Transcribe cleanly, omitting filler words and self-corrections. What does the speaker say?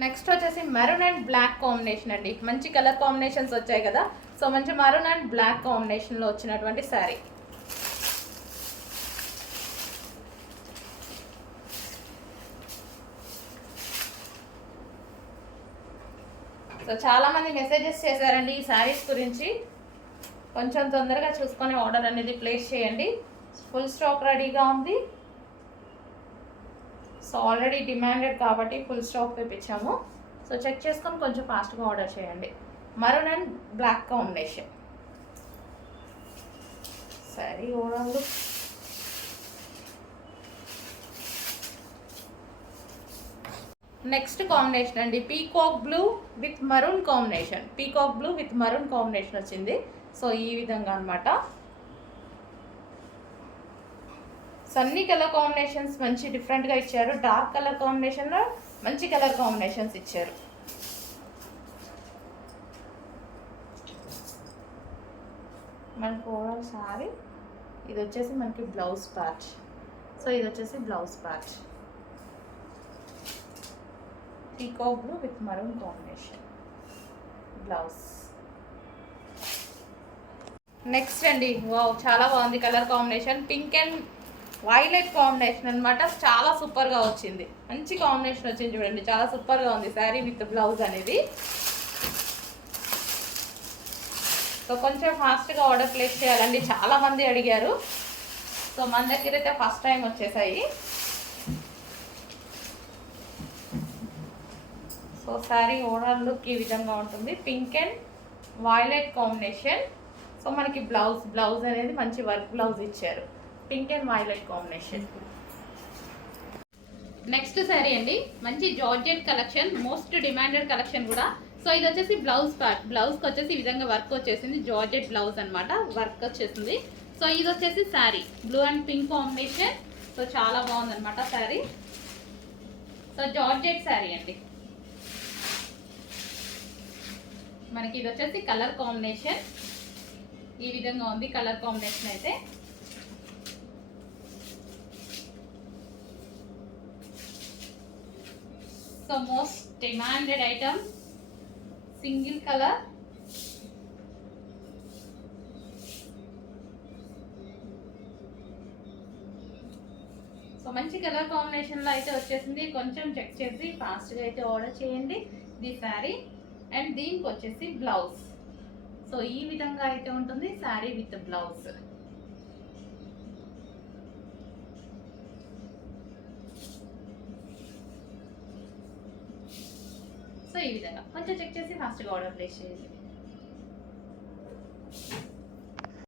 నెక్స్ట్ వచ్చేసి maroon and black combination అండి. మంచి కలర్ కాంబినేషన్స్ వచ్చాయి కదా. సో మంచి మెరూన్ అండ్ బ్లాక్ కాంబినేషన్లో వచ్చినటువంటి శారీ. సో చాలామంది మెసేజెస్ చేశారండి ఈ శారీస్ గురించి. కొంచెం తొందరగా చూసుకొని ఆర్డర్ అనేది ప్లేస్ చేయండి. ఫుల్ స్టాక్ రెడీగా ఉంది. సో ఆల్రెడీ డిమాండెడ్ కాబట్టి ఫుల్ స్టాక్ తెప్పించాము. సో చెక్ చేసుకొని కొంచెం ఫాస్ట్గా ఆర్డర్ చేయండి. మరూన్ అండ్ బ్లాక్ కాంబినేషన్ సరే. ఓవరాల్ నెక్స్ట్ కాంబినేషన్ అండి peacock blue with maroon combination. Peacock blue with maroon combination వచ్చింది. సో ఈ విధంగా అనమాట. అన్ని కలర్ కాంబినేషన్స్ మంచి డిఫరెంట్గా ఇచ్చారు. డార్క్ కలర్ కాంబినేషన్లో మంచి కలర్ కాంబినేషన్స్ ఇచ్చారు. మనకు ఓవరాల్ సారీ ఇది వచ్చేసి మనకి బ్లౌజ్ పార్ట్. సో ఇది వచ్చేసి blouse part. Peacock blue with maroon combination blouse. Next అండి, వావ్ చాలా బాగుంది colour combination. Pink and violet combination అనమాట. చాలా సూపర్గా వచ్చింది. మంచి కాంబినేషన్ వచ్చింది చూడండి. చాలా సూపర్గా ఉంది శారీ విత్ బ్లౌజ్ అనేది. సో కొంచెం ఫాస్ట్గా ఆర్డర్ ప్లేస్ చేయాలండి. చాలామంది అడిగారు. సో మన దగ్గర అయితే ఫస్ట్ టైం వచ్చేసాయి. సో శారీ ఓవరాల్ లుక్ ఈ విధంగా ఉంటుంది. Pink and violet combination. So మనకి బ్లౌజ్ అనేది మంచి వర్క్ బ్లౌజ్ ఇచ్చారు. Pink and violet combination. Next sari అండి మంచి georgette collection. Most demanded collection కూడా. సో ఇది వచ్చేసి బ్లౌజ్ పార్ట్. బ్లౌజ్కి వచ్చేసి ఈ విధంగా వర్క్ వచ్చేసింది. జార్జెట్ బ్లౌజ్ అనమాట. వర్క్ వచ్చేసింది. సో ఇది వచ్చేసి sari blue and pink combination. So చాలా బాగుంది అనమాట శారీ. సో జార్జెట్ శారీ అండి. మనకి ఇది వచ్చేసి కలర్ కాంబినేషన్ ఈ విధంగా ఉంది. కలర్ కాంబినేషన్ అయితే so most demanded item single colour. So మంచి కలర్ కాంబినేషన్లో అయితే వచ్చేసింది. కొంచెం చెక్ చేసి ఫాస్ట్గా అయితే ఆర్డర్ చేయండి ది శారీ. అండ్ దీనికి వచ్చేసి బ్లౌజ్. సో ఈ విధంగా అయితే ఉంటుంది శారీ విత్ బ్లౌజ్. సో ఈ విధంగా కొంచెం చెక్ చేసి ఫాస్ట్గా ఆర్డర్ ప్లేస్ చేయండి.